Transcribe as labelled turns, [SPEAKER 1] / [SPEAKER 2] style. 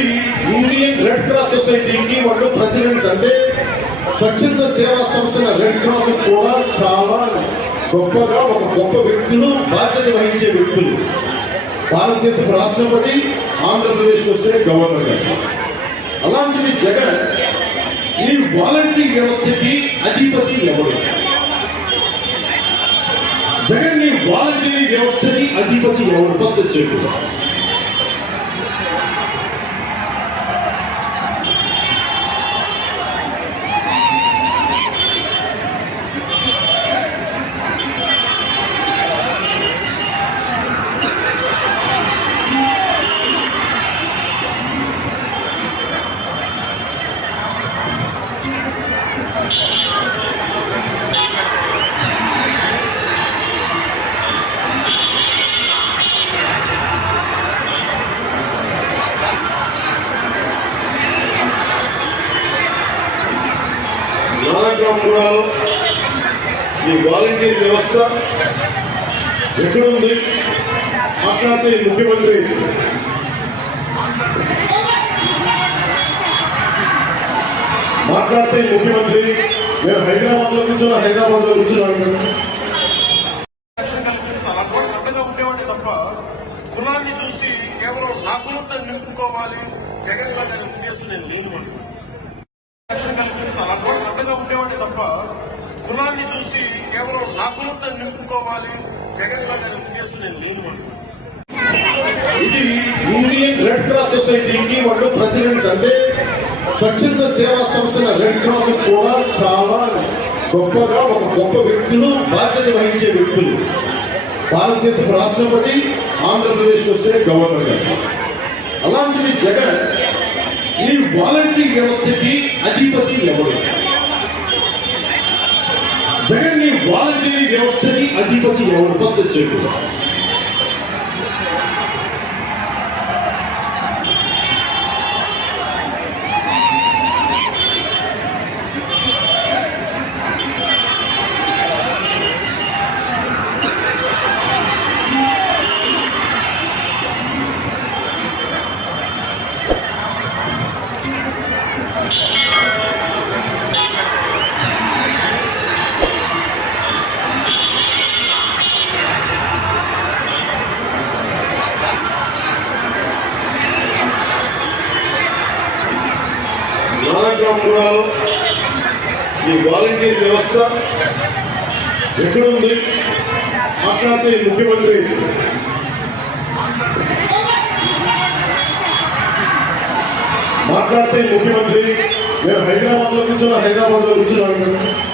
[SPEAKER 1] ఇది Indian red cross సొసైటీకి వాళ్ళు ప్రెసిడెంట్స్ అంటే స్వచ్ఛంద సేవా సంస్థల రెడ్ క్రాస్ కూడా చాలా గొప్పగా ఒక గొప్ప వ్యక్తులు బాధ్యత వహించే వ్యక్తులు. భారతదేశ రాష్ట్రపతి ఆంధ్రప్రదేశ్ వస్తే గవర్నర్ గారు. అలాంటిది జగన్ ఈ వాలంటరీ వ్యవస్థకి అధిపతి ఎవరు? జగన్ నీ వాలంటరీ వ్యవస్థకి అధిపతి ఎవరు? ఫస్ట్ కార్యక్రమం నానక్రామగూడలో ఈ వాలంటీర్ వ్యవస్థ ఎక్కడుంది? మాట్లాడితే ముఖ్యమంత్రి. మాట్లాడితే ముఖ్యమంత్రి. నేను హైదరాబాద్లో కూర్చున్నా
[SPEAKER 2] హైదరాబాద్లో కూర్చున్నాను తప్ప కులాన్ని చూసి కేవలం నా కులంతో నింపుకోవాలి జగన్ గారి ఉద్దేశం నేను లేను అప్పుడు ఉండేవాడే తప్ప కులాన్ని చూసి కేవలం నా కులంతో నింపుకోవాలి జగన్ గారి ఉద్దేశం నేను
[SPEAKER 1] ఇది ఇండియన్ రెడ్ క్రాస్ సొసైటీకి వాళ్ళు ప్రెసిడెంట్స్ అంటే స్వచ్ఛంద సేవా సంస్థల రెడ్ క్రాస్ కూడా చాలా గొప్పగా ఒక గొప్ప వ్యక్తులు బాధ్యత వహించే వ్యక్తులు. భారతదేశ రాష్ట్రపతి ఆంధ్రప్రదేశ్ వస్తే గవర్నర్ గారు. అలాంటిది జగన్ ఈ వాలంటరీ వ్యవస్థకి అధిపతి ఎవరు? జగన్ వ్యవస్థకి అధిపతి ఎవరు? ఫస్ట్ కార్యక్రమం కూడా ఈ వాలంటీర్ వ్యవస్థ ఎక్కడుంది? మాట్లాడితే ముఖ్యమంత్రి. మాట్లాడితే ముఖ్యమంత్రి. నేను హైదరాబాద్లో కూర్చున్నా హైదరాబాద్లో కూర్చున్నాను.